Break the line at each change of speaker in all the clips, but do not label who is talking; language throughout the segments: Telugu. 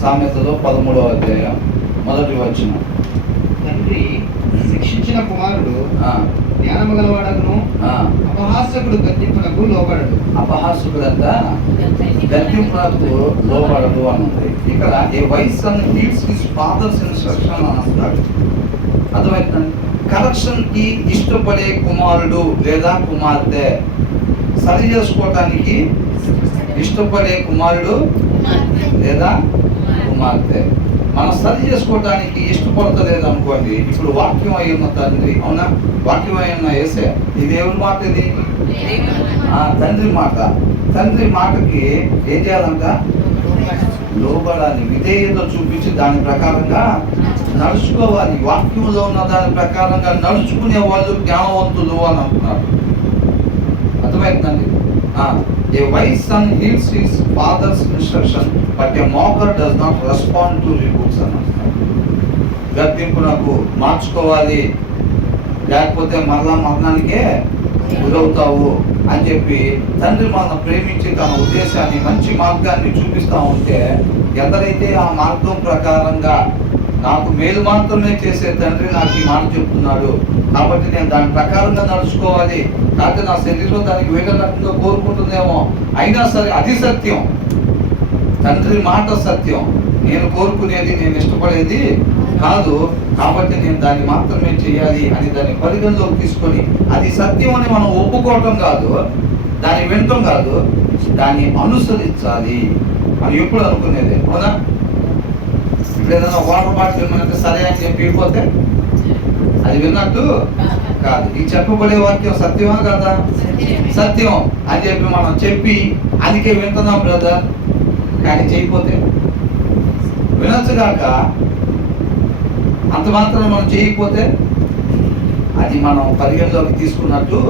సామెతలో పదమూడవ అధ్యాయం మొదటి వచ్చిన
తండ్రి శిక్షించిన కుమారుడు జ్ఞానము గలవాడను అపహాసకుడు గద్దింపునకు లోబడడు.
అపహాసుకులంతా గద్దింపులకు లోబడదు అని ఉంది ఇక్కడ ఏ వైస్ అని హీల్స్ హిస్ ఫాదర్స్ ఇన్స్ట్రక్షన్ అని అంటాడు అర్థమవుతుందండి కరెక్షన్కి ఇష్టపడే కుమారుడు లేదా కుమార్తె సరి చేసుకోవటానికి ఇష్టపడే కుమారుడు లేదా మారితే మనం సరి చేసుకోవడానికి ఇష్టపడతలేదు అనుకోండి ఇప్పుడు వాక్యం అయి ఉన్న తండ్రి అవునా? వాక్యం అయి ఉన్న వేసే ఇది ఎవరి మాట ఇది? ఆ తండ్రి మాట. తండ్రి మాటకి ఏం చేయాలంట? లోబడాలి. విధేయత చూపించి దాని ప్రకారంగా నడుచుకోవాలి. వాక్యంలో ఉన్న దాని ప్రకారంగా నడుచుకునే వాళ్ళు జ్ఞానవంతులు అని అంటున్నారు. అర్థమవుతుందండి a wise son heeds his father's instruction but a mocker does not respond to rebukes అని అంటున్నారు గద్దింపునకు మార్చుకోవాలి. లేకపోతే మరలా మరణానికే గురవుతావు అని చెప్పి తండ్రి మనం ప్రేమించి తన ఉద్దేశాన్ని మంచి మార్గాన్ని చూపిస్తా ఉంటే ఎందరైతే ఆ మార్గం ప్రకారంగా నాకు మేలు మాత్రమే చేసే తండ్రి నాకు ఈ మాట చెప్తున్నాడు. కాబట్టి నేను దాని ప్రకారంగా నడుచుకోవాలి. కాకపోతే నా శరీరం దానికి వేరే కోరుకుంటుందేమో. అయినా సరే అది సత్యం. తండ్రి మాట సత్యం. నేను కోరుకునేది నేను ఇష్టపడేది కాదు. కాబట్టి నేను దాన్ని మాత్రమే చేయాలి అని దాన్ని పరిగణలోకి తీసుకొని అది సత్యం అని మనం ఒప్పుకోవటం కాదు. దాన్ని వినటం కాదు. దాన్ని అనుసరించాలి. అని ఎప్పుడు అనుకునేది? అవునా? ఏదైనా వాటర్ బాటిల్ మనకి సరే అని చెప్పి వెళ్ళిపోతే అది విన్నట్టు కాదు. ఈ చెప్పబడే వాక్యం సత్యమా కదా? సత్యం అని చెప్పి మనం చెప్పి అందుకే వింటున్నాం బ్రదర్ కానీ చేయకపోతే వినొచ్చు కాక అంత మాత్రం మనం చేయకపోతే అది మనం పరిగణలోకి తీసుకున్నట్టు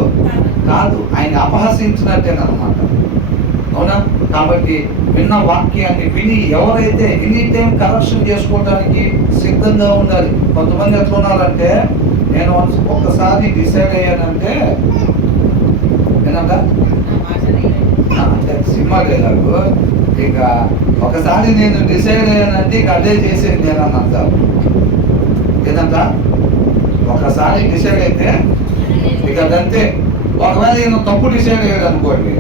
కాదు. ఆయన అపహసించినట్టేనమాట అవునా? కాబట్టి విన్న వాక్యాన్ని విని ఎవరైతే ఎనీ టైం కరెక్షన్ చేసుకోవడానికి సిద్ధంగా ఉండాలి. కొంతమంది ఎట్లున్నారంటే నేను ఒక్కసారి డిసైడ్ అయ్యానంటే ఏంటంట సినిమా డైలాగు ఇక ఒకసారి నేను డిసైడ్ అయ్యానంటే ఇక అదే చేసేది నేను అని అంటారు ఏదంట ఒకసారి డిసైడ్ అయితే ఇక అదంతే. ఒకవేళ నేను తప్పు డిసైడ్ అయ్యాడు అనుకోండి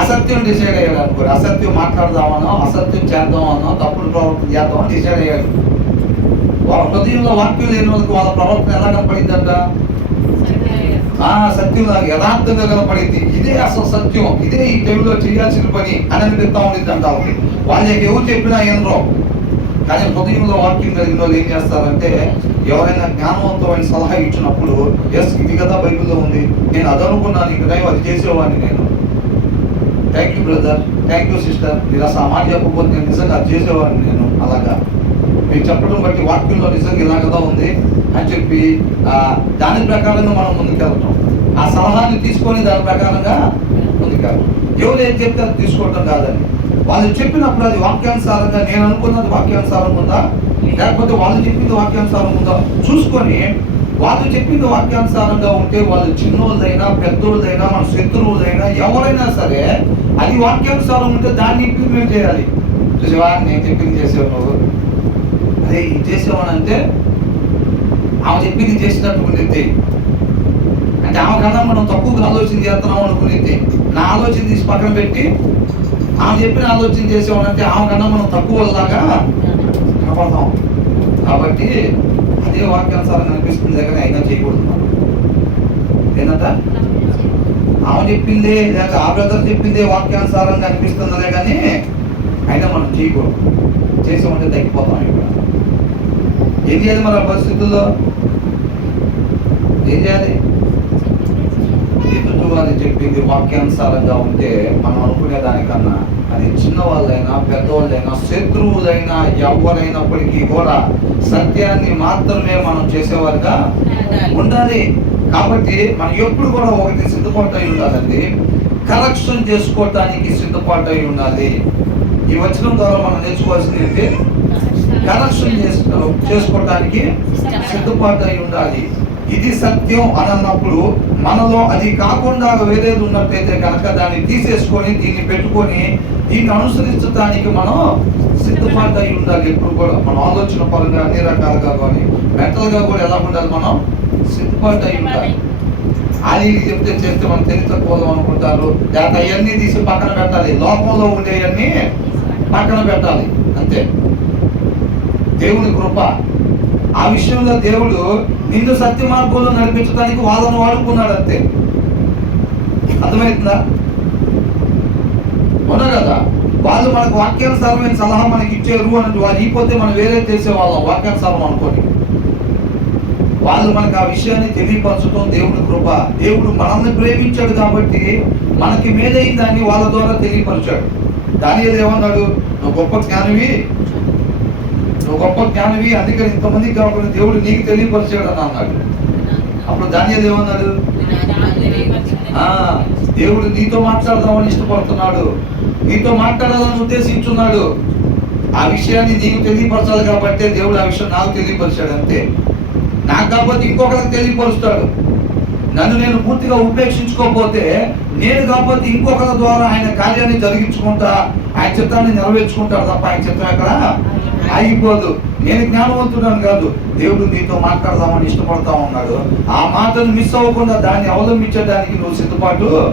అసత్యం డిసైడ్ అయ్యాడు అనుకోరు అసత్యం మాట్లాడదామనో అసత్యం చేద్దామనో తప్పుడు ప్రవర్తన చేద్దామని డిసైడ్ అయ్యాడు. వాళ్ళ హృదయంలో వాక్యం లేని వాళ్ళకి వాళ్ళ ప్రవర్తన ఎలా కనపడిందంట? ఆ సత్యం నాకు యథార్థంగా కనపడింది. ఇదే అసలు సత్యం. ఇదే ఈ టైంలో చేయాల్సిన పని అని అనిపిస్తా ఉండిందంట అంట వాళ్ళకి వాళ్ళకి ఎవరు చెప్పినా ఏనరో కానీ హృదయంలో వాక్యం కలిగిన వాళ్ళు ఏం చేస్తారంటే ఎవరైనా జ్ఞానవంతమైన సలహా ఇచ్చినప్పుడు ఎస్ ఇది కదా బైబిల్లో ఉంది. నేను అదనుకున్నాను అనుకున్నాను అది చేసేవాడిని నేను. Thank you brother thank you sister ఇలా అసలు ఆ చెప్పకపోతే నేను నిజంగా చేసేవాడిని నేను. అలాగా. మీరు చెప్పడం బట్టి వాక్యంలో నిజంగా ఇలా కదా ఉంది అని చెప్పి దాని ప్రకారంగా మనం ముందుకెళ్తాం. ఆ సలహాని తీసుకొని దాని ప్రకారంగా ముందుకెళ్తాం. ఎవరు ఏం చెప్తే అది కాదని వాళ్ళు చెప్పినప్పుడు అది వాక్యానుసారంగా నేను అనుకున్నది వాక్యానుసారం ఉందా? లేకపోతే వాళ్ళు చెప్పింది వాక్యానుసారం ఉందా? చూసుకొని వాళ్ళు చెప్పింది వాక్యానుసారంగా ఉంటే వాళ్ళు చిన్నోళ్ళైనా పెద్దోళ్ళైనా మన శత్రువులైనా ఎవరైనా సరే అది వాక్యానుసారం ఉంటే దాన్ని ఇంప్లిమెంట్ చేయాలి. చూసేవా? నేను చెప్పింది చేసేవాడు నువ్వు. అదే ఇది చేసేవాడు ఆమె చెప్పింది చేసినట్టు ఉండిద్ది అంటే ఆమె కన్నా మనం తక్కువగా ఆలోచన చేస్తున్నాం అనుకునేది నా ఆలోచన తీసి పక్కన పెట్టి ఆమె చెప్పిన ఆలోచన చేసేవాడంటే ఆమె కన్నా మనం తక్కువ లాగా కాబట్టి అదే వాక్యానుసారం అనిపిస్తుంది దగ్గర అయినా చేయకూడదు. మనం ఏంటంట ఆమె చెప్పిందే లేక ఆ బ్రదర్ చెప్పిందే వాక్యానుసారంగా అనిపిస్తుందనే కానీ అయినా మనం చేయకూడదు. చేసామంటే తగ్గిపోతాం ఇక్కడ ఏం చేయాలి మన పరిస్థితుల్లో? ఏం చేయాలి? ఎదుటివారు చెప్పింది వాక్యానుసారంగా ఉంటే మనం అనుకునే దానికన్నా అది చిన్నవాళ్ళైనా పెద్దవాళ్ళైనా శత్రువులైనా ఎవరైనప్పటికీ కూడా సత్యాన్ని మాత్రమే మనం చేసేవారుగా ఉండాలి. కాబట్టి మనం ఎప్పుడు కూడా ఒకటి సిద్ధపాటు అయి ఉండాలండి. కరెక్షన్ చేసుకోవటానికి సిద్ధపాటు అయి ఉండాలి. ఈ వచనం ద్వారా మనం నేర్చుకోవాల్సింది ఏంటి? కరెక్షన్. చేసుకో చేసుకోవటానికి సిద్ధపాటు అయి ఉండాలి. ఇది సత్యం అని అన్నప్పుడు మనలో అది కాకుండా వేరేది ఉన్నట్టయితే కనుక దాన్ని తీసేసుకొని దీన్ని పెట్టుకొని దీన్ని అనుసరించడానికి మనం సిద్ధపాటు అయి ఉండాలి. ఎప్పుడు కూడా మన ఆలోచన పరంగా అన్ని రకాలుగా కానీ మెంటల్గా కూడా ఎలా ఉండాలి మనం? సిద్ధపాటు అయి ఉండాలి. అది చెప్తే చేస్తే మనం తెలియకపోదాం అనుకుంటారు. లేకపోతే అవన్నీ తీసి పక్కన పెట్టాలి. లోకంలో ఉండేవన్నీ పక్కన పెట్టాలి. అంతే. దేవుని కృప ఆ విషయంలో దేవుడు నిన్ను సత్య మార్గంలో నడిపించడానికి వాదన వాడుకున్నాడు అంతే. అర్థమవుతుందా అవునా కదా? వాళ్ళు మనకు వాక్యానుసారమైన సలహా మనకి ఇచ్చారు అని వాళ్ళు ఇకపోతే మనం వేరే చేసేవాళ్ళం వాక్యానుసారం అనుకోని. వాళ్ళు మనకు ఆ విషయాన్ని తెలియపరచడం దేవుడు కృప దేవుడు మనల్ని ప్రేమించాడు కాబట్టి మనకి మేలైన దాన్ని వాళ్ళ ద్వారా తెలియపరిచాడు. దాని ఏమన్నాడు? నువ్వు గొప్ప జ్ఞానివి నువ్వు గొప్ప జ్ఞానివి అందుకని ఇంతమందికి కాకుండా దేవుడు నీకు తెలియపరిచాడు అని అన్నాడు. అప్పుడు దానియలు ఏమన్నాడు? ఆ, దేవుడు నీతో మాట్లాడదామని ఇష్టపడుతున్నాడు. నీతో మాట్లాడాలని ఉద్దేశించున్నాడు. ఆ విషయాన్ని నీకు తెలియపరచాలి కాబట్టి దేవుడు ఆ విషయం నాకు తెలియపరిచాడు అంతే. నాకు కాకపోతే ఇంకొకరికి తెలియపరుస్తాడు. నన్ను నేను పూర్తిగా ఉపేక్షించుకోకపోతే నేను కాకపోతే ఇంకొకరి ద్వారా ఆయన కార్యాన్ని జరిగించుకుంటా ఆయన చిత్తాన్ని నెరవేర్చుకుంటాడు తప్ప ఆయన చిత్తం ఎక్కడ? ఆగిపోదు. నేను జ్ఞానవంతుడని కాదు. దేవుడు నీతో మాట్లాడదామని ఇష్టపడతా ఉన్నాడు. ఆ మాటను మిస్ అవ్వకుండా దాన్ని అవలంబించడానికి నువ్వు సిద్ధపాటు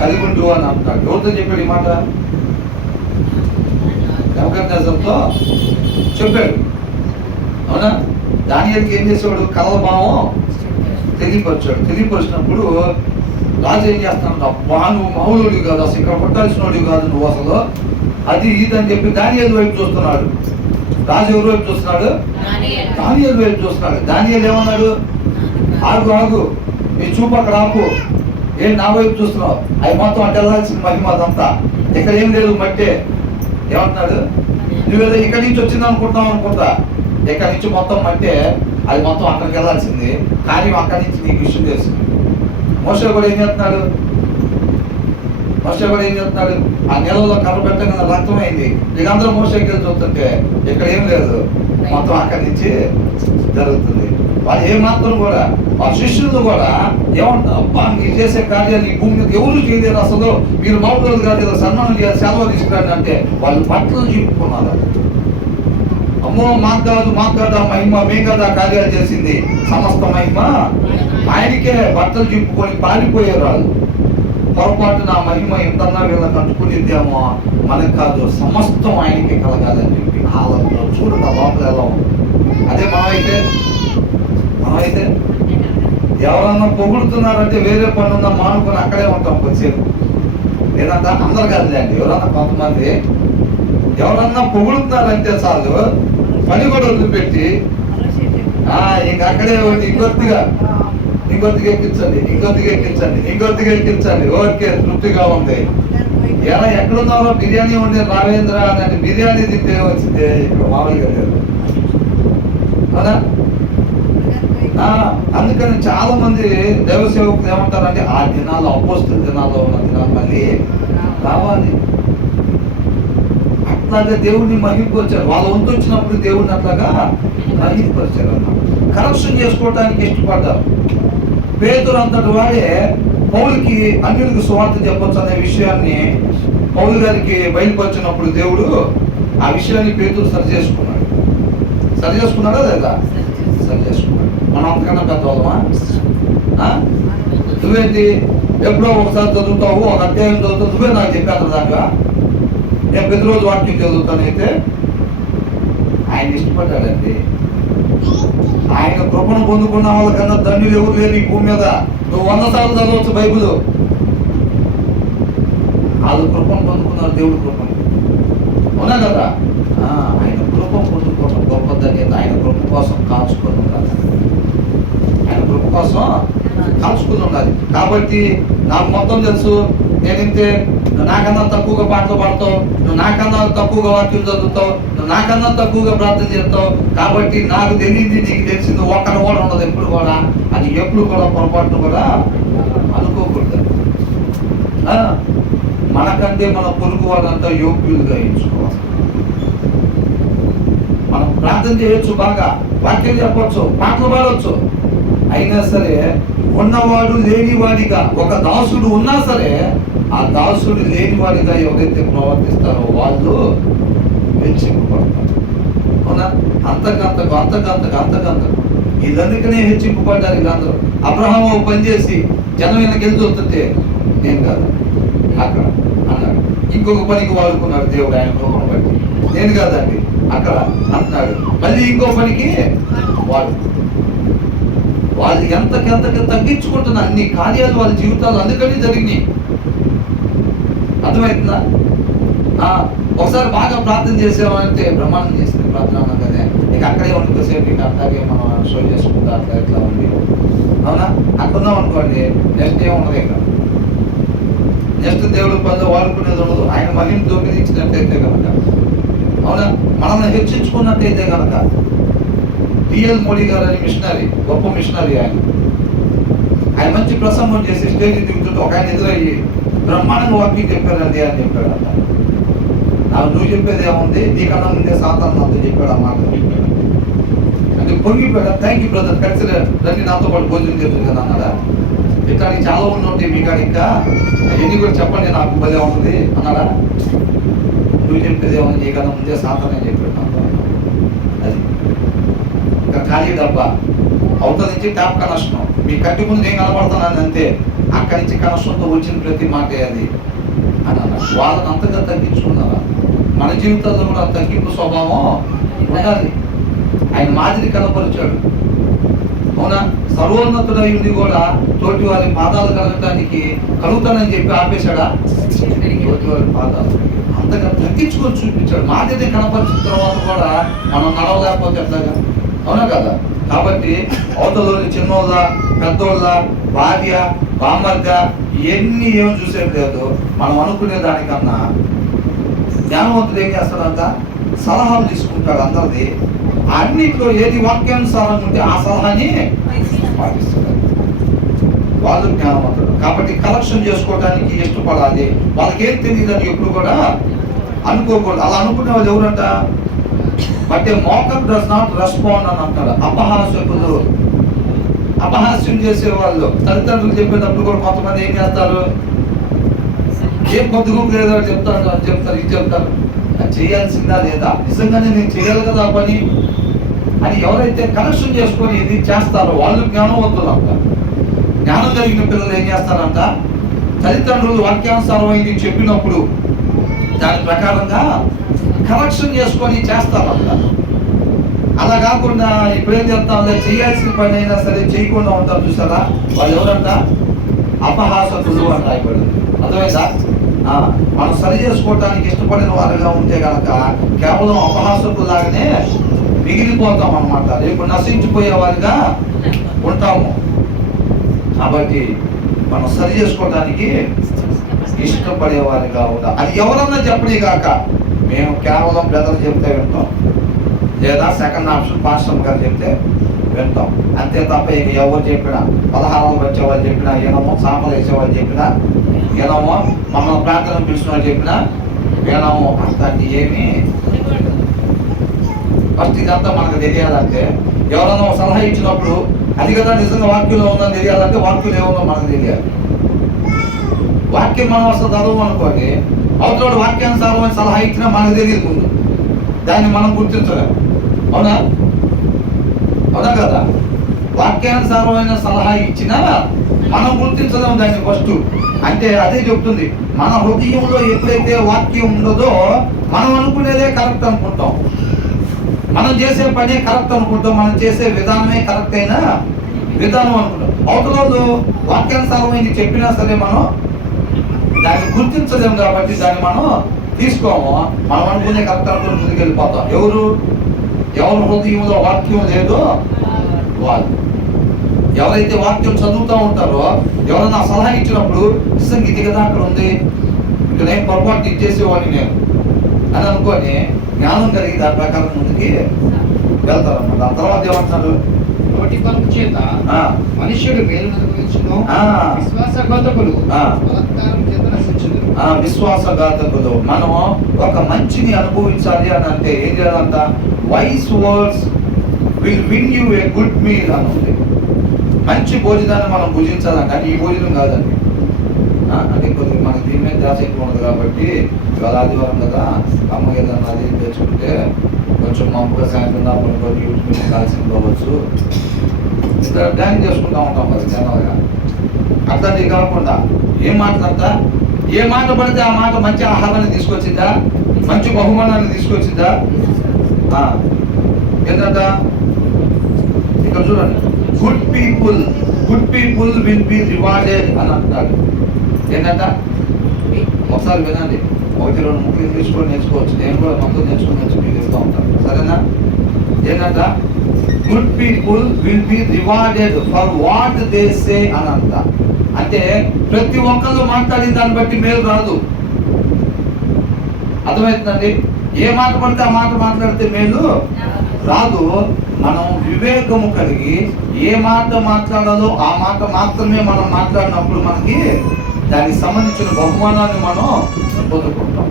కలిగి ఉండు అని అంటాడు ఎవరితో చెప్పాడు ఈ మాట? నెబుకద్నెజర్తో చెప్పాడు. అవునా? దానియాలకి ఏం చేసేవాడు? కలల భావం తెలియపరిచాడు. తెలియపరిచినప్పుడు రాజు ఏం చేస్తున్నాడు అబ్బా నువ్వు మౌలుడు కాదు అసలు ఇక్కడ పుట్టాల్సిన వాడివి కాదు నువ్వు అసలు. అది ఇది అని చెప్పి దానియాల వైపు చూస్తున్నాడు. రాజు ఎవరి వైపు చూస్తున్నాడు? దానియాల. వైపు చూస్తున్నాడు. దానియాలు ఏమన్నాడు? ఆగు ఆగు నీ చూపు అక్కడ ఆపు. ఏం నా వైపు చూస్తున్నావు? అవి మొత్తం అటు వెళ్ళాల్సిన మహిమ అదంతా. ఇక్కడ ఏం లేదు మట్టే. ఏమంటున్నాడు? నువ్వేదో ఇక్కడి నుంచి వచ్చింది అనుకుంటున్నావు అనుకుంటా. ఇక్కడి నుంచి మొత్తం మట్టే. అది మొత్తం అక్కడికి వెళ్ళాల్సింది. కార్యం అక్కడి నుంచి నీకు విషయం తెలుసు. మోస కూడా ఏం చేస్తున్నాడు? మోస ఏం చేస్తున్నాడు? ఆ నెలలో కర్ర పెట్టగానే రక్తం అయింది. వీళ్ళందరూ మోసకి వెళ్ళి చూస్తుంటే ఇక్కడ ఏం లేదు. మొత్తం అక్కడి నుంచి జరుగుతుంది. వాళ్ళు ఏమాత్రం మాత్రం కూడా ఆ శిష్యులు కూడా ఏమంటారు అబ్బా మీరు చేసే కార్యాలు ఈ భూమి మీద ఎవరు చేయలేరు అసలు? మీరు మౌతులు కాదు ఏదో సన్మానం చేయాలి సెలవు తీసుకురండి అంటే వాళ్ళు బట్టలు చూపుకున్నారు. అమ్మో మాకు కాదు మాకు కాదు ఆ మహిమ మే కదా కార్యాలు చేసింది. సమస్త మహిమ ఆయనకే బట్టలు చూపుకొని పారిపోయారు వాళ్ళు. పొరపాటు నా మహిమ ఎంతన్నా వీళ్ళకి అంటుకునిద్దేమో మనకు కాదు. సమస్తం ఆయనకి కలగాలని చెప్పి ఆలోచన చూడక లోపల ఎలా ఉంది? అదే మనమైతే మనమైతే ఎవరన్నా పొగుడుతున్నారంటే వేరే పనున్నా మానుకొని అక్కడే ఉంటాం కొంచెం లేదంటే అందరు కాదులేండి ఎవరన్నా కొంతమంది ఎవరన్నా పొగుడుతున్నారంటే చాలు పని కూడా వదిలిపెట్టి ఆ, ఇంక అక్కడే ఇంకొద్దిగా ఇంకొద్దిగా ఎక్కించండి ఇంకొద్దిగా ఎక్కించండి ఇంకొద్దిగా ఎక్కించండి ఓకే తృప్తిగా ఉంది. ఎలా ఎక్కడున్నారో బిర్యానీ ఉండే రావేంద్ర అని బిర్యానీ తింటే వచ్చింది. ఇక్కడ మామూలుగా లేదు. కదా ఆ, అందుకని చాలా మంది దేవసేవకులు ఏమంటారంటే ఆ దినాలు అపోస్తుల దినాల్లో ఉన్న దినాలు మళ్ళీ రావాలి. అట్లాగే దేవుడిని మహింపరిచారు. వాళ్ళ వంతు వచ్చినప్పుడు దేవుడిని అట్లాగా మహింపరిచారు అన్నమాట. కరప్షన్ చేసుకోవడానికి ఇష్టపడ్డారు. పేదరు అంతటి వాడే పౌలుకి అన్యులకు సువార్త చెప్పొచ్చు అనే విషయాన్ని పౌలు గారికి బయలుపరిచినప్పుడు దేవుడు ఆ విషయాన్ని పేదరు సరి చేసుకున్నాడు. సరి చేసుకున్నాడా లేదా? సరి చేసుకున్నాడు. మనం అంతకన్నా పెద్దవాళ్ళమా నువ్వేంటి? ఎప్పుడో ఒకసారి చదువుతావు ఒక అధ్యాయం చదువుతావు నువ్వే నాకు చెప్పాను దాకా నేను ప్రతిరోజు వాక్యం చదువుతానైతే ఆయన ఇష్టపడ్డాడండి ఆయన కృపను పొందుకున్న వాళ్ళకన్నా ధన్యులు ఎవరు లేరు ఈ భూమి మీద? నువ్వు వంద సార్లు చదవచ్చు బైబుల్. వాళ్ళు కృపను పొందుకున్నారు దేవుడు కృపను. అవునా కదా? ఆయన కృప పొందుకోవడం గొప్ప ఆయన కృప కోసం కాల్చుకొని ఉండాలి. ఆయన కృప కోసం కాల్చుకుని ఉండాలి. కాబట్టి నాకు మొత్తం తెలుసు. నేను నువ్వు నాకన్నా తక్కువగా పాటలు పాడతావు నువ్వు నాకన్నా తక్కువగా వాక్యం చదువుతావు నువ్వు నాకన్నా తక్కువగా ప్రార్థన చేస్తావు. కాబట్టి నాకు తెలియదు నీకు తెలిసింది ఒక్కడ కూడా ఉండదు ఎప్పుడు కూడా. అది ఎప్పుడు కూడా పొరపాటును కూడా అనుకోకూడదు. మనకంటే మన పొరుగు వాళ్ళంతా యోగ్యులుగా ఎంచుకోవాలి. మనం ప్రార్థన చేయొచ్చు బాగా వాక్యం చెప్పచ్చు పాటలు పాడవచ్చు అయినా సరే ఉన్నవాడు లేనివాడిగా ఒక దాసుడు ఉన్నా సరే ఆ దాసుడు లేనివాడిగా ఎవరైతే ప్రవర్తిస్తారో వాళ్ళు హెచ్చింపబడతారు. అవునా? అంతకంతకు అంతకంతకు అంతకంతకు. వీళ్ళందుకనే హెచ్చింపబడ్డారు వీళ్ళందరూ అబ్రహం పనిచేసి పని చేసి జనం వెనక వెళ్తుంటే వస్తుంటే నేను కాదు అక్కడ అన్నాడు. ఇంకొక పనికి వాడుకున్నాడు దేవుడు ఆయన రూపం బట్టి నేను కాదండి అక్కడ అంటున్నాడు. మళ్ళీ ఇంకో పనికి వాడు. వాళ్ళు ఎంతకెంతకి తగ్గించుకుంటున్న అన్ని కార్యాలు వాళ్ళ జీవితాలు అందుకని జరిగినాయి. అర్థమవుతుందా ఆ, ఒకసారి బాగా ప్రార్థన చేసామంటే బ్రహ్మాండం చేసింది ప్రార్థన అన్నాం కదా ఇక అక్కడే ఉండుకోసేపు ఇక అట్లాగే మనం షో చేసుకుంటా అట్లా ఇట్లా ఉంది అవునా? అక్కడ ఉన్నాం అనుకోండి నెక్స్ట్ ఏముండదు ఇక నెక్స్ట్ దేవుడు పనులు వాడుకునేది ఉండదు. ఆయన మహిమ దొంగిలించినట్టయితే కనుక అవునా? మనల్ని హెచ్చించుకున్నట్టయితే కనుక డిఎల్ మోడీ గారు అని మిషనరీ గొప్ప మిషనరీ ఆయన. ఆయన మంచి ప్రసంగం చేసి స్టేజ్ దిగుతుంటే ఒక ఆయన ఎదురయ్యి బ్రహ్మాండంగా వాకింగ్ చెప్పారండి అని చెప్పాడు అంట. నాకు నువ్వు చెప్పేది ఏముంది? నీకన్నా ముందే సాతాను అంత చెప్పాడు అన్నమాట చెప్పాడు అంటే పొంగిపోయాడు. థ్యాంక్ యూ బ్రదర్ కలిసి రండి నాతో పాటు భోజనం చేస్తుంది కదా అన్నాడా. ఇట్లాంటి చాలా ఉండి మీ కాడ ఇంకా అవన్నీ కూడా చెప్పండి నాకు భలే ఉంటుంది అన్నాడా. నువ్వు చెప్పేది ఏముంది? నీకన్నా ముందే సాతానే చెప్పాడు నాతో. ఖాళీ డబ్బా అవతల నుంచి ట్యాప్ కనెక్షన్. మీ కంటి ముందు నేను కనబడుతున్నాను అంతే. అక్కడి నుంచి కనెక్షన్తో వచ్చిన ప్రతి మాట అది అని అన్నాడు వాళ్ళని అంతగా తగ్గించుకున్నారా? మన జీవితంలో కూడా తగ్గింపు స్వభావం ఉండాలి. ఆయన మాదిరి కనపరిచాడు. అవునా? సర్వోన్నతుడై ఉండి కూడా తోటి వారి పాదాలు కలగటానికి కలుగుతానని చెప్పి ఆపేశాడా? తోటి వారి పాదాలు. అంతగా తగ్గించుకొని చూపించాడు. మాదిరి కనపరిచిన తర్వాత కూడా మనం నడవలేకపోతే ఎట్లాగా? అవునా కదా? కాబట్టి అవతలోని చిన్నోళ్ళ పెద్దోళ్ళ భార్య బామ్మర్గ ఇవన్నీ ఏమి చూసేది లేదు మనం అనుకునే దానికన్నా జ్ఞానవంతుడు ఏం చేస్తాడంట? సలహాలు తీసుకుంటాడు అందరిది. అన్నిట్లో ఏది వాక్యానుసారం ఉంటే ఆ సలహాని పాటిస్తాడు. వాళ్ళు జ్ఞానవంతుడు. కాబట్టి కలెక్షన్ చేసుకోవడానికి ఇష్టపడాలి. వాళ్ళకేం తెలియదు అని ఎప్పుడు కూడా అనుకోకూడదు. అలా అనుకునే వాళ్ళు ఎవరంట? But mocker does not respond అని అంటాడు అపహాసకులు అపహాస్యం చేసే వాళ్ళు తల్లిదండ్రులు చెప్పేటప్పుడు కూడా కొంతమంది ఏం చేస్తారు? ఏం పొద్దుగు లేదో చెప్తారు అని చెప్తారు ఇది చెప్తారు. అది చేయాల్సిందా లేదా? నిజంగానే నేను చేయాలి కదా పని? అని ఎవరైతే కనెక్షన్ చేసుకొని ఇది చేస్తారో వాళ్ళు జ్ఞానవంతులు అంట. జ్ఞానం కలిగిన పిల్లలు ఏం చేస్తారంట? తల్లిదండ్రులు వాక్యానుసారమైంది చెప్పినప్పుడు దాని ప్రకారంగా కరెక్షన్ చేసుకొని చేస్తారంట. అలా కాకుండా ఇప్పుడేం చెప్తాం చేయాల్సిన పని అయినా సరే చేయకుండా ఉంటారు చూసారా? వాళ్ళు ఎవరంట? అపహాసకులు అంట ఇప్పుడు. అర్థమైందా? మనం సరి చేసుకోవటానికి ఇష్టపడిన వారుగా ఉంటే కనుక కేవలం అపహాసకులు లాగానే మిగిలిపోతాం అన్నమాట. రేపు నశించిపోయే వారిగా ఉంటాము. కాబట్టి మనం సరి చేసుకోవడానికి ఇష్టపడేవారిగా ఉండాలి. అది ఎవరన్నా చెప్పడే కాక మేము కేవలం బ్రదర్ చెప్తే వింటాం. లేదా సెకండ్ ఆప్షన్ పాస్టర్ గారు చెప్తే వింటాం. అంతే తప్ప ఇక ఎవరు చెప్పినా పదహారాలు వచ్చేవాళ్ళు చెప్పినా ఏనమో సాంపలు వేసేవాళ్ళు చెప్పినా ఏనమో మమ్మల్ని ప్రార్థన పిలిచిన వాళ్ళు చెప్పినా ఏనమో అట్లాంటి ఏమి ఫస్ట్ ఇదంతా మనకు తెలియాలంటే ఎవరైనా సలహా ఇచ్చినప్పుడు అది కదా నిజంగా వాక్యంలో ఉందని తెలియాలంటే వాక్యం ఏముందో మనకు తెలియాలి. వాక్యం మనం అసలు చదవం అనుకోండి అవతల వాక్యానుసారమైన సలహా ఇచ్చినా మనకు తెలియదు ముందు. దాన్ని మనం గుర్తించలేము అవునా? అవునా కదా? వాక్యానుసారమైన సలహా ఇచ్చినా మనం గుర్తించలేము దాన్ని ఫస్ట్ అంటే అదే చెప్తుంది మన హృదయంలో ఎప్పుడైతే వాక్యం ఉండదో మనం అనుకునేదే కరెక్ట్ అనుకుంటాం. మనం చేసే పనే కరెక్ట్ అనుకుంటాం మనం చేసే విధానమే కరెక్ట్ అయినా విధానం అనుకుంటాం. అవతల వాళ్ళు వాక్యానుసారమైంది చెప్పినా సరే మనం దాన్ని గుర్తించలేము కాబట్టి దాన్ని మనం తీసుకోము. మనం అనుకునే కరెక్ట్ అనుకుని ముందుకు వెళ్ళిపోతాం ఎవరు? ఎవరి హృదయంలో వాక్యం లేదో వాళ్ళు. ఎవరైతే వాక్యం చదువుతూ ఉంటారో ఎవరైనా సలహా ఇచ్చినప్పుడు నిజంగా ఇది కదా అక్కడ ఉంది? ఇక నేను పొరపాటు ఇచ్చేసేవాడిని నేను? అని అనుకొని జ్ఞానం కలిగి దాని ప్రకారం ముందుకి వెళ్తారన్నమాట. ఆ తర్వాత ఏమంటున్నారు?
పలుకు చేత
ఆ,
మనుష్యుడు మేలు అనుభవించును
ఆ.
విశ్వాసఘాతకులు
ఆ.
బలత్కారం చేత నశించును
ఆ విశ్వాసఘాతకులు. మనం ఒక మంచిని అనుభవించాలి అని అంటే ఏం చేయాలంట? Wise words will win you a good meal అని ఉంది మంచి భోజనాన్ని మనం భుజించాలంటే. ఈ భోజనం కాదండి. అంటే కొద్దిగా మనకి దీని మీద ధ్యాస ఎక్కువ ఉండదు కాబట్టి ఇవాళ ఆదివారం కదా అమ్మ ఏదన్నా అది తెచ్చుకుంటే కొంచెం మంపుగా సాయంత్రం దాకా కొన్ని యూట్యూబ్ కాల్సిన పోవచ్చు. ఇక్కడ డ్యాన్ చేసుకుంటూ ఉంటాం మరి జనరల్గా అట్లాంటివి కాకుండా ఏం మాటలంట ఏ మాట పడితే ఆ మాట మంచి ఆహారాన్ని తీసుకొచ్చిందా మంచి బహుమానాన్ని తీసుకొచ్చిందా ఆ, ఏంటంట? ఇక్కడ చూడండి. Good people good people will be rewarded అని అంటాడు ఏంటంట? ఒకసారి వినండి. ఒకటి రెండు ముక్కలు తీసుకొని నేర్చుకోవచ్చు. నేను కూడా మొత్తం నేర్చుకుని వచ్చి మీకు ఇస్తూ ఉంటాను సరేనా? ఏంటంట? Good people will be rewarded for what they say అని అంట. అంటే ప్రతి ఒక్కరు మాట్లాడిన దాన్ని బట్టి మేలు రాదు. అర్థమవుతుందండి? ఏ మాట పడితే ఆ మాట మాట్లాడితే మేలు రాదు. మనం వివేకము కలిగి ఏ మాట మాట్లాడాలో ఆ మాట మాత్రమే మనం మాట్లాడినప్పుడు మనకి దానికి సంబంధించిన బహుమానాన్ని మనం పొందుకుంటాం.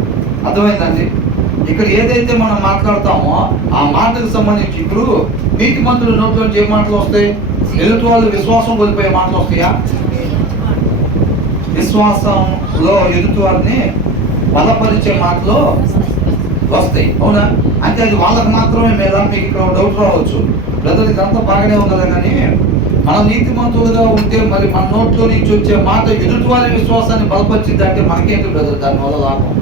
అర్థమైందండి? ఇక్కడ ఏదైతే మనం మాట్లాడతామో ఆ మాటకు సంబంధించి ఇప్పుడు నీతి మంత్రుల నోట్లో ఏ మాటలు వస్తాయి? ఎదుటి వాళ్ళు విశ్వాసం కోల్పోయే మాటలు వస్తాయా? విశ్వాసంలో ఎదుటి వారిని బలపరిచే మాటలు వస్తాయి. అవునా? అంటే అది వాళ్ళకి మాత్రమే మేలా? మీకు ఇక్కడ డౌట్ రావచ్చు. బ్రదర్ ఇదంతా బాగానే ఉన్నది కానీ మనం నీతిమంతులుగా ఉంటే మరి మన నోట్లో నుంచి వచ్చే మాట ఎదుటి వారి విశ్వాసాన్ని బలపరిచింది అంటే మనకేంటి బ్రదర్? దానివల్ల లాభం.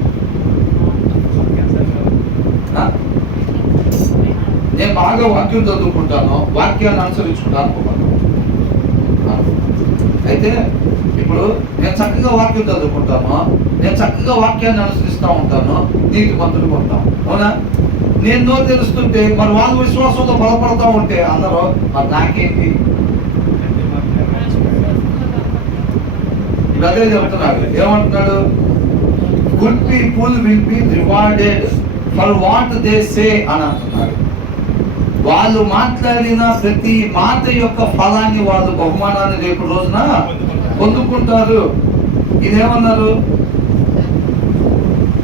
నేను బాగా వాక్యం చదువుకుంటాను వాక్యాన్ని అనుసరించుకుంటాను అయితే ఇప్పుడు నేను చక్కగా వాక్యం చదువుకుంటాను నేను చక్కగా వాక్యాన్ని అనుసరిస్తూ ఉంటాను నీతి మంతులు ఉంటాను. అవునా? నేను నోరు తెలుస్తుంటే మరి వాళ్ళ విశ్వాసంతో బలపడతా ఉంటే అందరూ మరి నాకేంటి ఇప్పుడు అదే చెప్తున్నాడు ఏమంటున్నాడు? Good people will be rewarded for what they say అని అంటున్నాడు వాళ్ళు మాట్లాడిన ప్రతి మాట యొక్క ఫలాన్ని వాళ్ళు బహుమానాన్ని రేపు రోజున పొందుకుంటారు. ఇదేమన్నారు?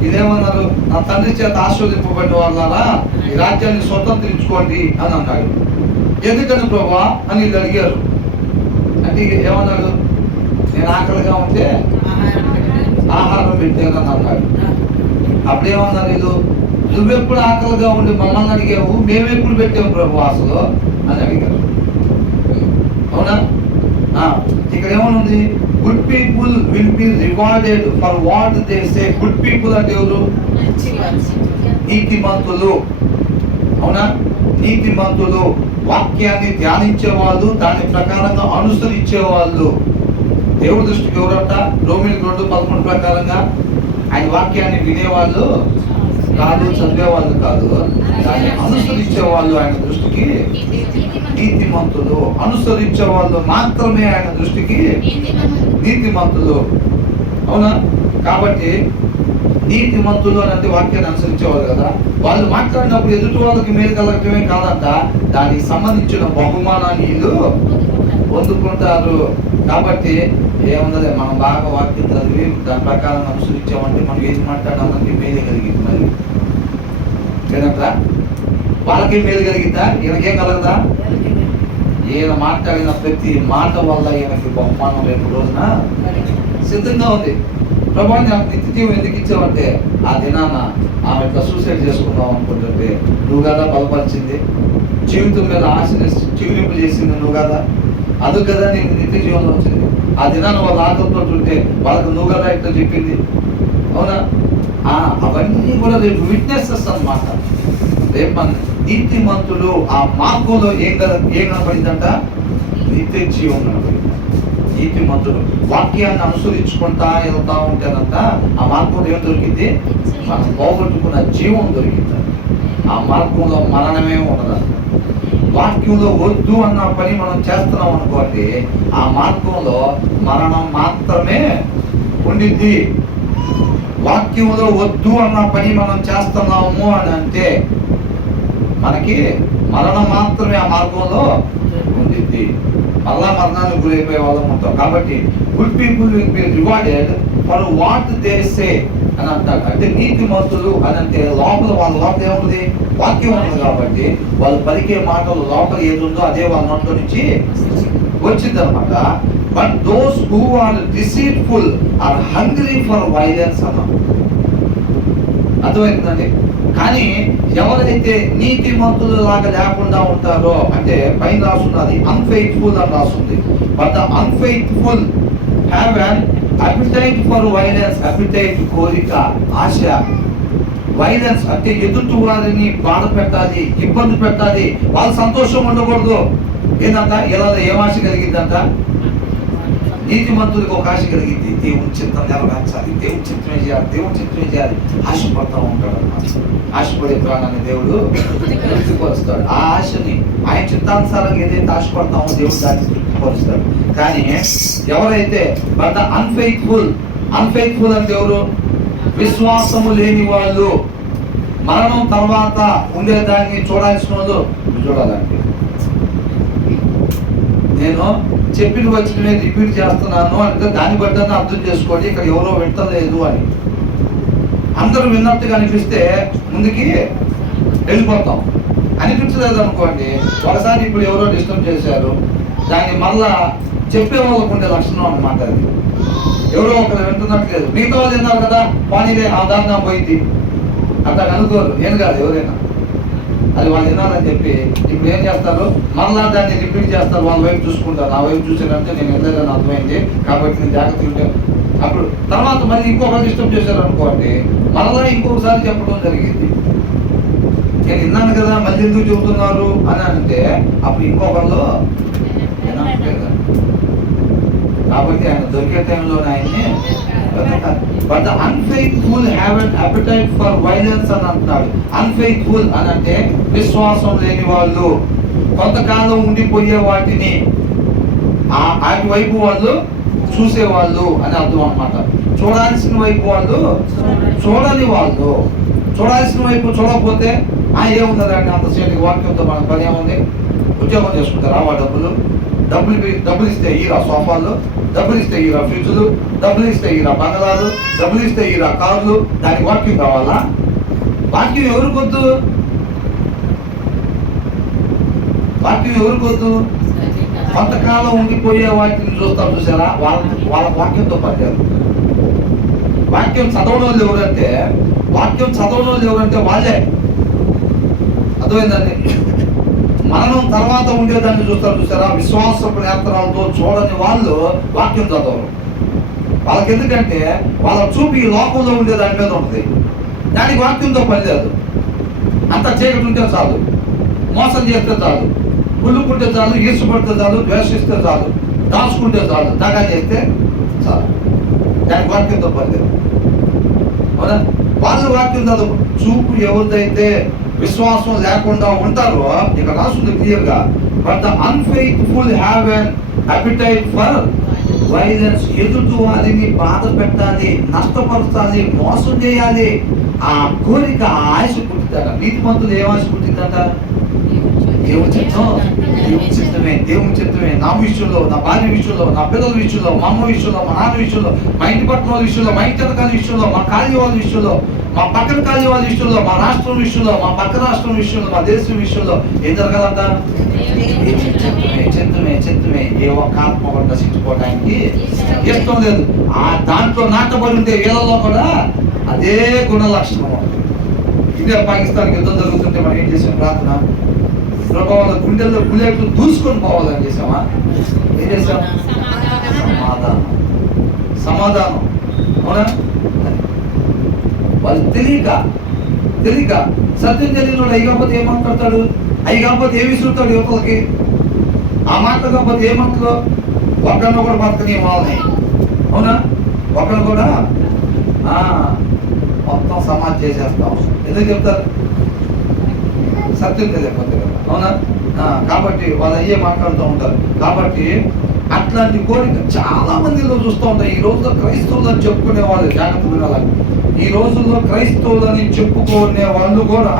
ఇదేమన్నారు? నా తండ్రి చేత ఆస్వాదింపబడిన వాళ్ళ ఈ రాజ్యాన్ని స్వతంత్రించుకోండి అని అన్నాడు ఎందుకని ప్రభా? అని వీళ్ళు అడిగారు. అంటే ఏమన్నాడు నేను ఆకలిగా ఉంటే ఆహారం పెట్టారని అన్నాడు అప్పుడేమన్నారు వీళ్ళు? నువ్వెప్పుడు ఆకలిగా ఉండి మమ్మల్ని అడిగావు? మేమెప్పుడు పెట్టాము ప్రభు అసలు అని అడిగారు. అవునా? ఆ, ఇక్కడ ఏమనుంది good people will be rewarded for what they say good people అంటే ఎవరు? నీతిమంతులు. అవునా? నీతిమంతులు వాక్యాన్ని ధ్యానించే వాళ్ళు దాని ప్రకారంగా అనుసరించే వాళ్ళు దేవుడి దృష్టికి ఎవరంట? రోమిల్ రెండు పదకొండు ప్రకారంగా ఆయన వాక్యాన్ని వినేవాళ్ళు కాదు చదివేవాళ్ళు కాదు. దాన్ని అనుసరించే వాళ్ళు ఆయన దృష్టికి నీతిమంతులు. అనుసరించే వాళ్ళు మాత్రమే ఆయన దృష్టికి నీతిమంతులు. అవునా? కాబట్టి నీతిమంతులు అనేది వాక్యాన్ని అనుసరించేవాళ్ళు కదా. వాళ్ళు మాట్లాడినప్పుడు ఎదుటి వాళ్ళకి మేలు కలగటమే కాదంట. దానికి సంబంధించిన బహుమానాన్ని వీళ్ళు పొందుకుంటారు కాబట్టి ఏమున్నది మనం బాగా వాక్యం చదివి దాని ప్రకారం అనుసరించామంటే మనం ఏది మాట్లాడాలని మేలు కలిగింది మరి. లేదంటా వాళ్ళకి మేలు కలిగిందా? ఈయనకేం కలగదా? ఈయన మాట్లాడిన ప్రతి మాట వల్ల ఈయనకి బహుమానం రేపు రోజున సిద్ధంగా ఉంది. ప్రభా నాకు నిత్య జీవం ఎందుకు ఇచ్చావంటే ఆ దినాన ఆమె ఇట్లా సూసైడ్ చేసుకుందాం అనుకుంటుంటే నువ్వు కదా బలపరిచింది. జీవితం మీద ఆశ జీవింపు చేసింది నువ్వు కదా. అందుకు కదా నేను నిత్య జీవనం వచ్చింది. ఆ దినాన్ని వాళ్ళ ఆకలితో ఉంటే వాళ్ళకు నువ్వు కదా ఇట్లా చెప్పింది. అవునా? ఆ, అవన్నీ కూడా రేపు విట్నెసెస్ అనమాట రేపు మన నీతిమంతులు ఆ మార్గంలో ఏం కదా ఏం కనపడిందంట? నిత్య జీవం కనపడింది. నీతిమంతులు వాక్యాన్ని అనుసరించుకుంటా వెళ్తా ఉంటేనంట ఆ మార్గంలో ఏం దొరికింది? మనం పోగొట్టుకున్న జీవం దొరికింది ఆ మార్గంలో మరణమే ఉండదంట. వాక్యంలో వద్దు అన్న పని మనం చేస్తున్నాం అనుకోండి ఆ మార్గంలో మరణం మాత్రమే ఉండిద్ది. వాక్యంలో వద్దు అన్న పని మనం చేస్తున్నాము అని అంటే మనకి మరణం మాత్రమే ఆ మార్గంలో ఉండిద్ది. మళ్ళా మరణానికి గురైపోయే వాళ్ళం ఉంటాం. కాబట్టి good people will be rewarded for what they say అని అంటారు అంటే నీతి మంతులు అని అంటే లోపల వాళ్ళ లోపల ఏముంది వాక్యం ఉంది కాబట్టి వాళ్ళు పలికే మాటలు లోపల ఏది ఉందో అదే వాళ్ళ నోట్లో నుంచి వచ్చింది అనమాట but those who are deceitful are hungry for violence అన్నాం. అర్థమవుతుందండి కానీ ఎవరైతే నీతి మంతులు లాగా లేకుండా ఉంటారో అంటే పైన రాస్తున్నది అన్ఫెయిత్ఫుల్ అని రాస్తుంది but the unfaithful have and appetite for violence appetite కోరిక ఆశ. వైలెన్స్ అంటే ఎదుటి వారిని బాధ పెట్టాలి ఇబ్బంది పెట్టాలి వాళ్ళ సంతోషం ఉండకూడదు. ఏందంట? ఇలా ఏం ఆశ కలిగిందంట? నీతి మంతులకు ఒక ఆశ కలిగింది. దేవుని చిత్తం నెరవేర్చాలి దేవుని చిత్తమే చేయాలి దేవుని చిత్తమే చేయాలి ఆశపడతా ఉంటాడు అన్నమాట. ఆశపడే ప్రాణాన్ని దేవుడు తృప్తిపరుస్తాడు ఆ ఆశని ఆయన చిత్తానుసారంగా ఏదైతే ఆశపడతామో దేవుడు దాన్ని తృప్తిపరుస్తాడు కానీ ఎవరైతే బట్ అన్ఫెయిత్ఫుల్ అన్ఫెయిత్ఫుల్ అంటే ఎవరు? విశ్వాసము లేని వాళ్ళు. మరణం తర్వాత ఉండేదాన్ని చూడాల్సిన వాళ్ళు చూడాలండి నేను చెప్పిన వచ్చినవే రిపీట్ చేస్తున్నాను అంటే దాన్ని బట్టి అర్థం చేసుకోండి ఇక్కడ ఎవరో వింటలేదు అని. అందరూ విన్నట్టుగా అనిపిస్తే ముందుకి వెళ్ళిపోతాం. అనిపించలేదు అనుకోండి ఒకసారి ఇప్పుడు ఎవరో డిస్టర్బ్ చేశారు. దాన్ని మళ్ళా చెప్పే వాళ్ళకు ఉండే లక్షణం అన్నమాట అది. ఎవరో ఒకరు వింటున్నట్లేదు మిగతా వాళ్ళు విన్నారు కదా పానీలే ఆ దారినా పోయింది. అట్లా అనుకోరు. నేను కాదు ఎవరైనా. అది వాళ్ళు వినాలని చెప్పి ఇప్పుడు ఏం చేస్తారు? మళ్ళా దాన్ని రిపీట్ చేస్తారు. వాళ్ళ వైపు చూసుకుంటారు. నా వైపు చూసారంటే నేను వెళ్ళలేదని అర్థమైంది. కాబట్టి నేను జాగ్రత్తగా ఉంటాను. అప్పుడు తర్వాత మళ్ళీ ఇంకొకరు డిస్టర్బ్ చేశారు అనుకోండి మళ్ళా ఇంకొకసారి చెప్పడం జరిగింది. నేను విన్నాను కదా మళ్ళీ ఎందుకు చెబుతున్నారు అని అంటే అప్పుడు ఇంకొకళ్ళు కాబట్టి ఆయన దొరికే టైంలో ఆయన్ని but unfaithful have an appetite for violence అని అంటున్నాడు. అన్ఫెయిత్ఫుల్ అని అంటే విశ్వాసం లేని వాళ్ళు కొంతకాలం ఉండిపోయే వాటిని ఆ వైపు వాళ్ళు చూసేవాళ్ళు అని అర్థం అన్నమాట. చూడాల్సిన వైపు వాళ్ళు చూడని వాళ్ళు. చూడాల్సిన వైపు చూడకపోతే ఆ ఏముందండి అంతసేపు వాక్యంతో మన పని ఏముంది ఉద్యోగం చేసుకుంటారా? ఆ డబ్బులు? డబ్బులు డబ్బులు ఇస్తే ఈరా సోఫాలు డబ్బులు ఇస్తే ఈరా ఫ్రిడ్జ్లు డబ్బులు ఇస్తే ఈరా బంగళాలు డబ్బులు ఇస్తే ఈరా కార్లు దానికి వాక్యం కావాలా? వాక్యం ఎవరికి వద్దు? వాక్యం ఎవరికి వద్దు? కొంతకాలం ఉండిపోయే వాటిని చూస్తాం చూసారా? వాళ్ళ వాళ్ళ వాక్యంతో పడ్డారు వాక్యం చదవడం వాళ్ళు ఎవరంటే వాక్యం చదవడం వాళ్ళు ఎవరంటే వాళ్ళే. అర్థమైందండి మరణం తర్వాత ఉండేదాన్ని చూస్తారు చూసారా? విశ్వాసపు నేత్రంతో చూడని వాళ్ళు వాక్యం చదవరు. వాళ్ళకి ఎందుకంటే వాళ్ళ చూపు ఈ లోకంలో ఉండే దాని మీద ఉంటుంది. దానికి వాక్యంతో పని లేదు. అంత చీకటి ఉంటే చాలు. మోసం చేస్తే చాలు. కుళ్ళుకుంటే చాలు ఈసుపడితే చాలు ద్వేషిస్తే చాలు దాచుకుంటే చాలు దగా చేస్తే చాలు. దానికి వాక్యంతో పని లేదు. అవునా? వాళ్ళు వాక్యం చదువు చూపు ఎవరిదైతే విశ్వాసం లేకుండా ఉంటారో ఇక్కడ రాస్తుంది క్లియర్గా but the unfaithful have an appetite for violence ఎదుటి వారిని బాధ పెట్టాలి నష్టపరచాలి మోసం చేయాలి. ఆ కోరిక ఆ ఆశ పుట్టిందట. నీతి మంతులు ఏం ఆశ పుట్టిందట? దేవుని చిత్తం. దేవుని చిత్తమే దేవుని చిత్తమే. నా విషయంలో నా భార్య విషయంలో నా పిల్లల విషయంలో మా అమ్మ విషయంలో మా నాన్న విషయంలో మా ఇంటి పట్టిన వాళ్ళ విషయంలో మా ఇంటి వెనకాల విషయంలో మా కాళీ వాళ్ళ విషయంలో మా పక్కన కాళీ వాళ్ళ విషయంలో మా రాష్ట్రం విషయంలో మా పక్క రాష్ట్రం విషయంలో మా దేశం విషయంలో ఏం జరగాలంట? చిత్తమే ఏ ఒక్క ఆత్మ కూడా నశించుకోవడానికి ఇష్టం లేదు. ఆ దాంట్లో నాటబడి ఉండే వీళ్ళలో కూడా అదే గుణ లక్షణం ఇండియా పాకిస్తాన్ యుద్ధం జరుగుతుంటే మనం ఏం చేసాం? ప్రార్థన ప్రభావాల గుండెల్లో బుల్లెట్లు దూసుకొని పోవాలని చేసామా? ఏం చేసాం? సమాధానం. సమాధానం. అవునా? వాళ్ళు తెలియక తెలియక సత్యం తెలియనోడు అయ్యి కాకపోతే ఏం మాట్లాడతాడు? అయ్యి కాకపోతే ఏమి చూస్తాడు యువతలకి ఆ మాటలు కాకపోతే ఏ మాటలు? ఒకరిని కూడా బతకని వాళ్ళని అవునా? ఒకరు కూడా మొత్తం సమాజ్ చేసేస్తాం ఎందుకు చెప్తారు? సత్యం తెలియకపోతే కదా అవునా? కాబట్టి వాళ్ళు అయ్యే మాట్లాడుతూ ఉంటారు. కాబట్టి అట్లాంటి కోరిక చాలా మందిలో చూస్తూ ఉంటాయి ఈ రోజుల్లో క్రైస్తవులు అని చెప్పుకునే వాళ్ళు జాగ్రత్త వినాలి ఈ రోజుల్లో క్రైస్తవులని చెప్పుకునే వాళ్ళు కూడా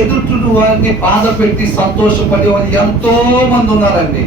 ఎదుటి వారిని బాధ పెట్టి సంతోషపడే వాళ్ళు ఎంతో మంది ఉన్నారండి.